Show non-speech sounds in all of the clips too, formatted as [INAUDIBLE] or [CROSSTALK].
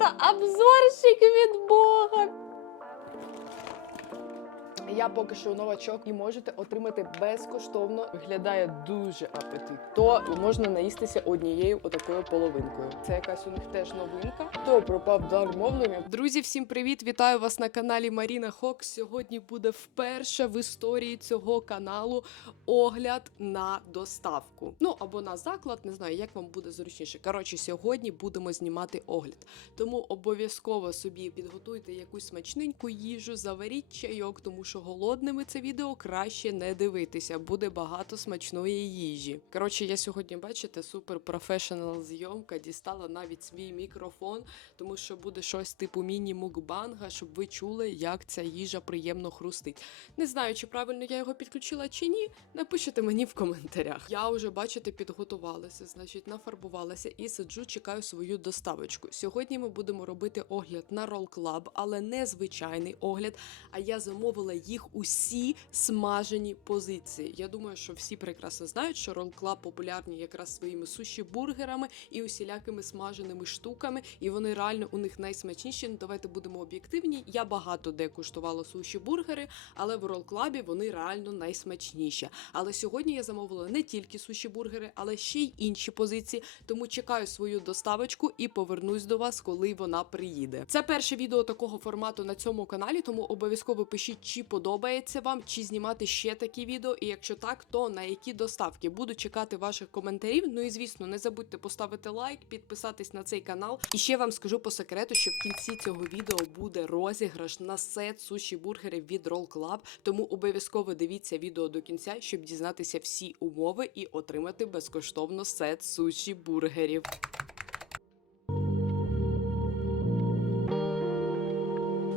Просто обзорщик від Бога. Я поки що новачок і можете отримати безкоштовно. Виглядає дуже апетит. То можна наїстися однією отакою половинкою. Це якась у них теж новинка. То пропав дар мовлення. Друзі, всім привіт! Вітаю вас на каналі Маріна Хокс. Сьогодні буде вперше в історії цього каналу огляд на доставку. Ну або на заклад, не знаю, як вам буде зручніше. Коротше, сьогодні будемо знімати огляд. Тому обов'язково собі підготуйте якусь смачненьку їжу, заваріть чайок, тому що голодними це відео краще не дивитися. Буде багато смачної їжі. Коротше, я сьогодні, бачите, супер професіонал зйомка. Дістала навіть свій мікрофон, тому що буде щось типу міні-мукбанга, щоб ви чули, як ця їжа приємно хрустить. Не знаю, чи правильно я його підключила чи ні. Напишіть мені в коментарях. Я вже, бачите, підготувалася, значить, нафарбувалася і сиджу, чекаю свою доставочку. Сьогодні ми будемо робити огляд на Roll Club, але не звичайний огляд. А я замовила їх усі смажені позиції. Я думаю, що всі прекрасно знають, що Roll Club популярні якраз своїми суші-бургерами і усілякими смаженими штуками, і вони реально у них найсмачніші. Ну, давайте будемо об'єктивні. Я багато де куштувала суші-бургери, але в Roll Club вони реально найсмачніші. Але сьогодні я замовила не тільки суші-бургери, але ще й інші позиції. Тому чекаю свою доставочку і повернусь до вас, коли вона приїде. Це перше відео такого формату на цьому каналі, тому обов'язково пишіть, чи подобається вам, чи знімати ще такі відео. І якщо так, то на які доставки буду чекати ваших коментарів. Ну і звісно, не забудьте поставити лайк, підписатись на цей канал. І ще вам скажу по секрету, що в кінці цього відео буде розіграш на сет суші бургерів від Roll Club. Тому обов'язково дивіться відео до кінця, щоб дізнатися всі умови і отримати безкоштовно сет суші бургерів.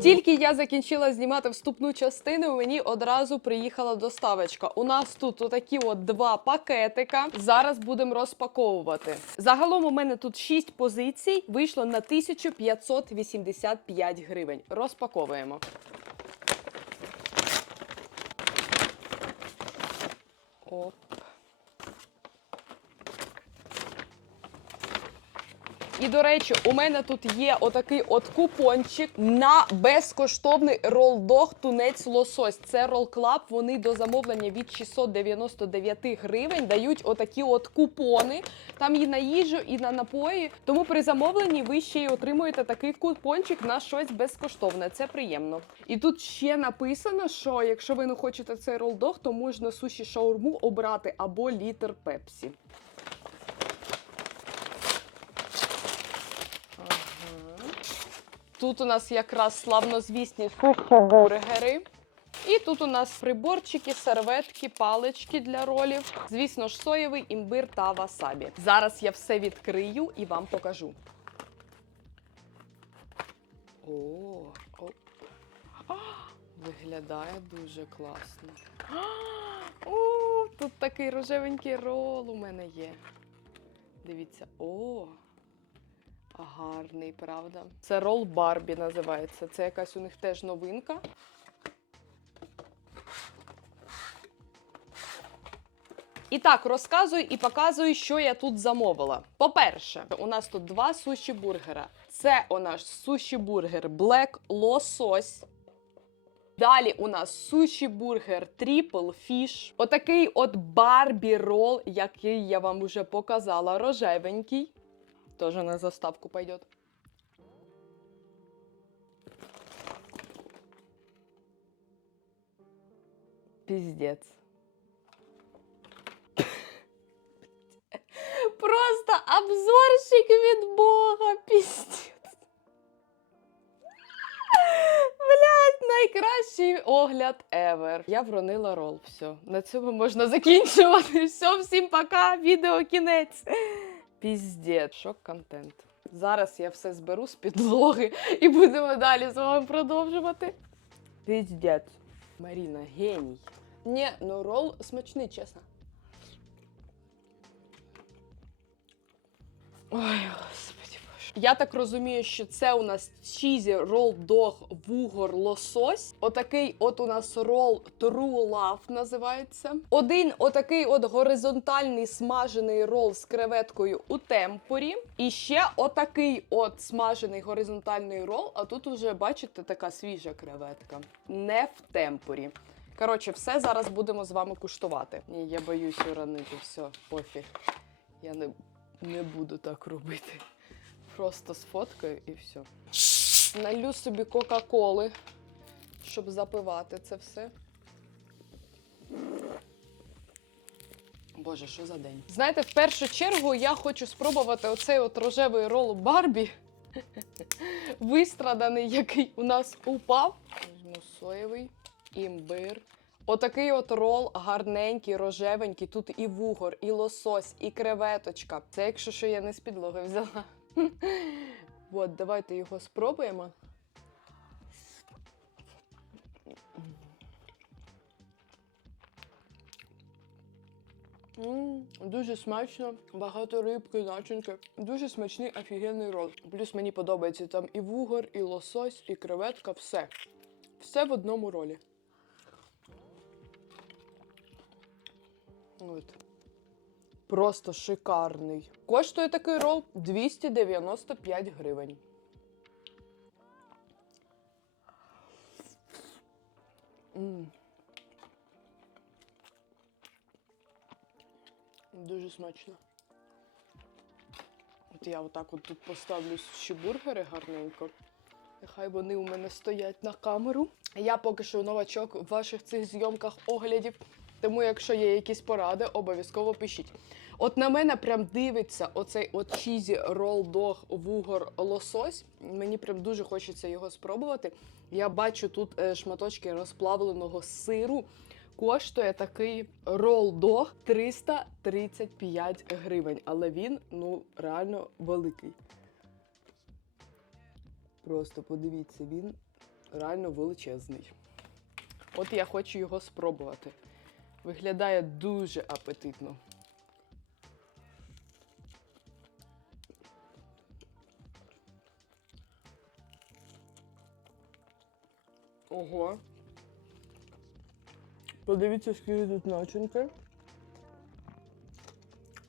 Тільки я закінчила знімати вступну частину, мені одразу приїхала доставочка. У нас тут отакі от два пакетика. Зараз будемо розпаковувати. Загалом у мене тут 6 позицій. Вийшло на 1585 гривень. Розпаковуємо. Оп. І до речі, у мене тут є отакий от купончик на безкоштовний ролдог тунець лосось. Це Club. Вони до замовлення від 699 гривень дають отакі от купони. Там і на їжу, і на напої. Тому при замовленні ви ще й отримуєте такий купончик на щось безкоштовне. Це приємно. І тут ще написано, що якщо ви не хочете цей ролдог, то можна суші шаурму обрати або літр пепсі. Тут у нас якраз славнозвісні бургери. І тут у нас приборчики, серветки, палички для ролів. Звісно ж, соєвий імбир та васабі. Зараз я все відкрию і вам покажу. О, оп. А, Виглядає дуже класно. А, О, тут такий рожевенький рол у мене є. Дивіться, о, Гарний, правда? Це рол Барбі називається. Це якась у них теж новинка. І так, розказую і показую, що я тут замовила. По-перше, у нас тут два суші бургера. Це у нас суші бургер Black Лосось. Далі у нас суші бургер Triple Fish. Отакий от Барбі рол, який я вам уже показала, рожевенький. Тоже на заставку пойдет. Пиздец. [COUGHS] Просто обзорщик від Бога, пиздец. [COUGHS] Блять, найкращий огляд ever. Я вронила рол. Все. На цьому можна закінчувати. Все, всім пока. Відео кінець. Піздець, шок контент. Зараз я все зберу з підлоги і будемо далі з вами продовжувати. Піздець. Маріна, геній. Ні, ну рол смачний, чесно. Ой, господи. Я так розумію, що це у нас чізі рол дог вугор лосось. Отакий от у нас рол True Love називається. Один отакий от горизонтальний смажений рол з креветкою у темпорі. І ще отакий от смажений горизонтальний рол. А тут уже бачите така свіжа креветка. Не в темпорі. Коротше, все зараз будемо з вами куштувати. Ні, я боюсь уронити, все, пофіг. Я не, не буду так робити. Просто сфоткаю і все. Налю собі Кока-Коли, щоб запивати це все. Боже, що за день? Знаєте, в першу чергу я хочу спробувати оцей от рожевий рол Барбі. [LAUGHS] Вистраданий, який у нас упав. Візьму соєвий, імбир. Отакий от рол гарненький, рожевенький. Тут і вугор, і лосось, і креветочка. Це якщо що я не з підлоги взяла. [LAUGHS] От, давайте його спробуємо. М, Дуже смачно, багато рибки, начинки. Дуже смачний офігенний рол. Плюс мені подобається там і вугор, і лосось, і креветка, все. Все в одному ролі. От. Просто шикарний. Коштує такий рол 295 гривень. Дуже смачно. От я отак от тут поставлю ще бургери гарненько. Нехай вони у мене стоять на камеру. Я поки що новачок в ваших цих зйомках оглядів. Тому, якщо є якісь поради, обов'язково пишіть. От на мене прям дивиться оцей от чізі рол дог вугор лосось. Мені прям дуже хочеться його спробувати. Я бачу тут е, шматочки розплавленого сиру. Коштує такий рол дог 335 гривень, але він ну реально великий. Просто подивіться, він реально величезний. От я хочу його спробувати. Виглядає дуже апетитно. Ого. Подивіться, скільки тут начинки.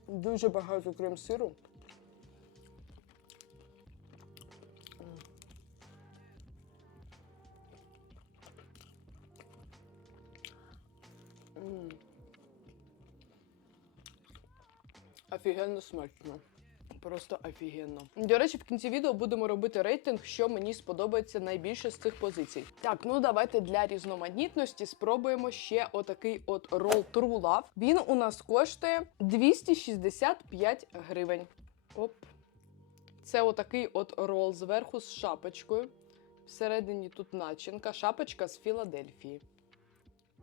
Дуже багато крем сиру. Офігенно смачно. Просто офігенно. До речі, в кінці відео будемо робити рейтинг, що мені сподобається найбільше з цих позицій. Так, ну давайте для різноманітності спробуємо ще отакий от рол True Love. Він у нас коштує 265 гривень. Оп. Це отакий от рол зверху з шапочкою. Всередині тут начинка, шапочка з Філадельфії.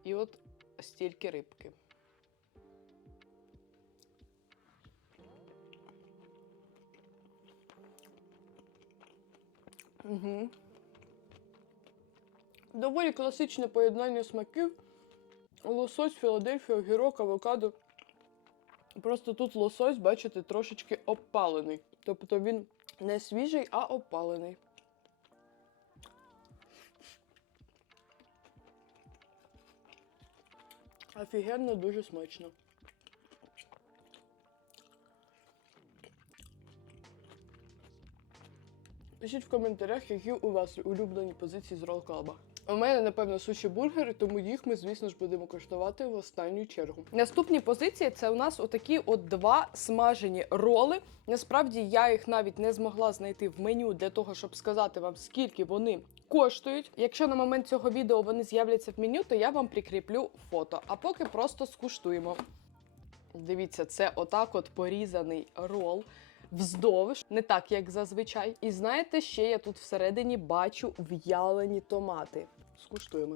І от стільки рибки. Угу. Доволі класичне поєднання смаків. Лосось, Філадельфія, огірок, авокадо. Просто тут лосось, бачите, трошечки обпалений. Тобто він не свіжий, а обпалений. Офігенно, дуже смачно. Пишіть в коментарях, які у вас улюблені позиції з рол клаба. У мене, напевно, суші бургери, тому їх ми, звісно ж, будемо коштувати в останню чергу. Наступні позиції це у нас отакі от два смажені роли. Насправді я їх навіть не змогла знайти в меню для того, щоб сказати вам, скільки вони коштують. Якщо на момент цього відео вони з'являться в меню, то я вам прикріплю фото. А поки просто скуштуємо. Дивіться, це отак от порізаний рол вздовж, не так, як зазвичай. І знаєте, ще я тут всередині бачу в'ялені томати. Скуштуємо.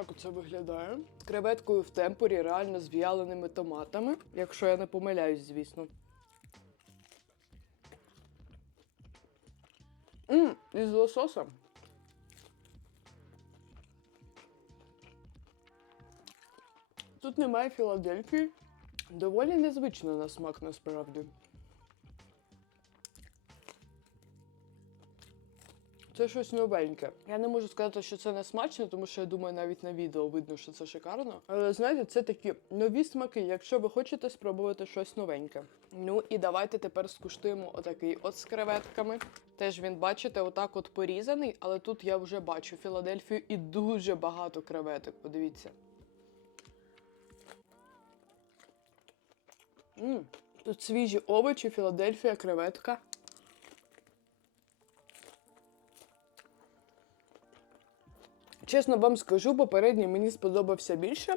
Отак це виглядає. Креветкою в темпорі, реально з в'яленими томатами, якщо я не помиляюсь, звісно. Мм, і з лососем. Тут немає Філадельфії. Доволі незвично на смак насправді. Це щось новеньке. Я не можу сказати, що це не смачно, тому що я думаю, навіть на відео видно, що це шикарно. Але знаєте, це такі нові смаки, якщо ви хочете спробувати щось новеньке. Ну і давайте тепер скуштуємо отакий от з креветками. Теж він, бачите, отак от порізаний, але тут я вже бачу Філадельфію і дуже багато креветок. Подивіться. М, Тут свіжі овочі, Філадельфія, креветка. Чесно вам скажу, попередній мені сподобався більше.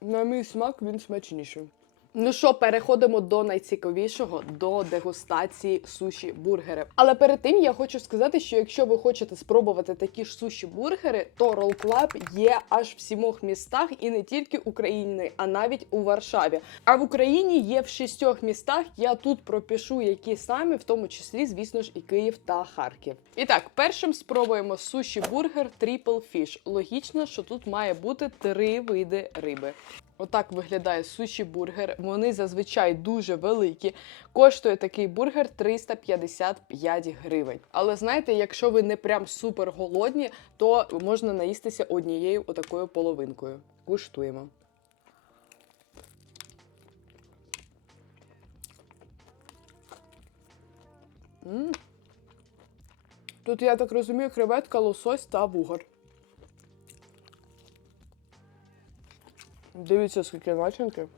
На мій смак він смачніший. Ну що, переходимо до найцікавішого до дегустації суші бургери. Але перед тим я хочу сказати, що якщо ви хочете спробувати такі ж суші бургери, то Roll Club є аж в сімох містах і не тільки України, а навіть у Варшаві. А в Україні є в шістьох містах. Я тут пропишу, які самі, в тому числі, звісно ж, і Київ та Харків. І так, першим спробуємо суші бургер Triple Fish. Логічно, що тут має бути три види риби. Отак виглядає суші бургер. Вони зазвичай дуже великі. Коштує такий бургер 355 гривень. Але знаєте, якщо ви не прям супер голодні, то можна наїстися однією отакою половинкою. Куштуємо. М. Тут, я так розумію, креветка, лосось та вугор. Дивіться, скільки начинки.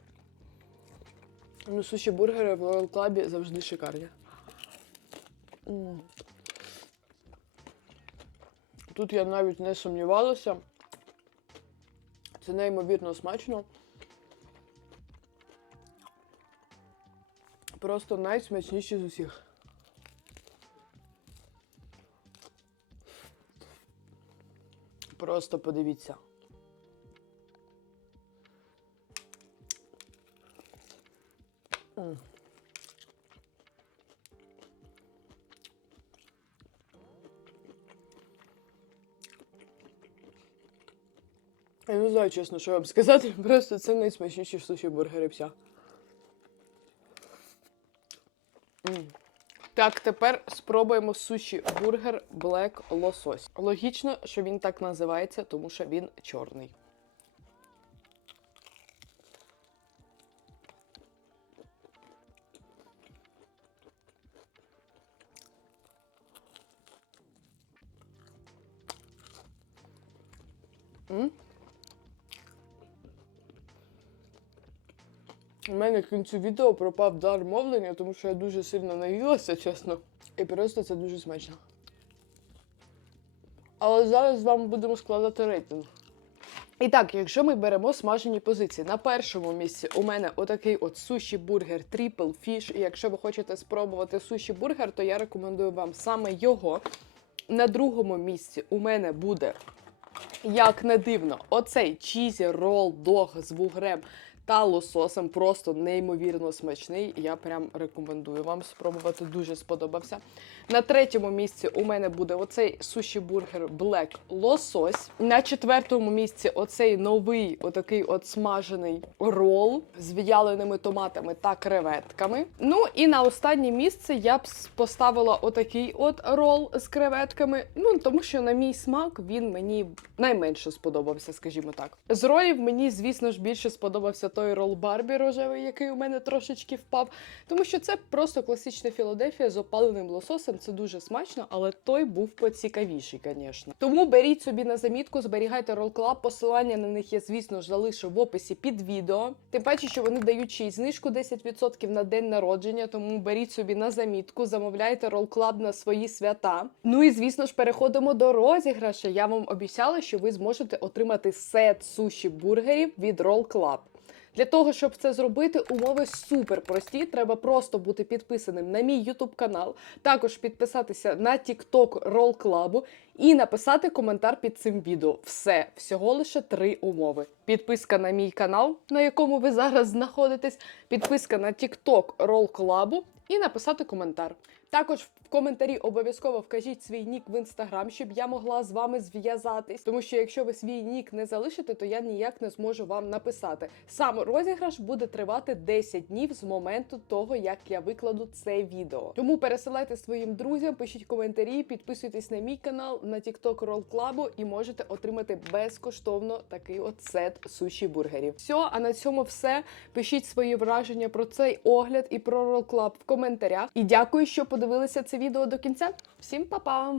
Ну, суші бургери в Royal Club завжди шикарні. Тут я навіть не сумнівалася. Це неймовірно смачно. Просто найсмачніші з усіх. Просто подивіться. Я не знаю, чесно, що вам сказати. [LAUGHS] Просто це найсмачніші суші бургери вся. Так, тепер спробуємо суші бургер Black Лосось. Логічно, що він так називається, тому що він чорний. Мене в кінці відео пропав дар мовлення, тому що я дуже сильно наїлася, чесно. І просто це дуже смачно. Але зараз з вами будемо складати рейтинг. І так, якщо ми беремо смажені позиції, на першому місці у мене отакий от суші бургер Triple Fish. І якщо ви хочете спробувати суші бургер, то я рекомендую вам саме його. На другому місці у мене буде як не дивно, оцей чізі рол дог з вугрем та лососем просто неймовірно смачний. Я прям рекомендую вам спробувати. Дуже сподобався. На третьому місці у мене буде оцей суші бургер Black лосось. На четвертому місці оцей новий, отакий от смажений рол з в'яленими томатами та креветками. Ну і на останнє місце я б поставила отакий от рол з креветками. Ну тому що на мій смак він мені найменше сподобався, скажімо так. З ролів мені, звісно ж, більше сподобався той рол Барбі рожевий, який у мене трошечки впав. Тому що це просто класична Філадельфія з опаленим лососем. Це дуже смачно, але той був поцікавіший, звісно. Тому беріть собі на замітку, зберігайте Roll Club. Посилання на них я, звісно ж, залишу в описі під відео. Тим паче, що вони дають ще й знижку 10% на день народження, тому беріть собі на замітку, замовляйте Roll Club на свої свята. Ну і звісно ж, переходимо до розіграшу. Я вам обіцяла, що ви зможете отримати сет суші бургерів від Roll Club. Для того, щоб це зробити, умови супер прості. Треба просто бути підписаним на мій YouTube канал, також підписатися на TikTok Roll Club і написати коментар під цим відео. Все, всього лише три умови: підписка на мій канал, на якому ви зараз знаходитесь, підписка на TikTok Roll Club і написати коментар. Також в коментарі обов'язково вкажіть свій нік в інстаграм, щоб я могла з вами зв'язатись. Тому що якщо ви свій нік не залишите, то я ніяк не зможу вам написати. Сам розіграш буде тривати 10 днів з моменту того, як я викладу це відео. Тому пересилайте своїм друзям, пишіть коментарі, підписуйтесь на мій канал, на TikTok Roll Club і можете отримати безкоштовно такий от сет суші бургерів. Все, а на цьому все. Пишіть свої враження про цей огляд і про Roll Club в коментарях. І дякую, що подивилися це відео до кінця. Всім па-па!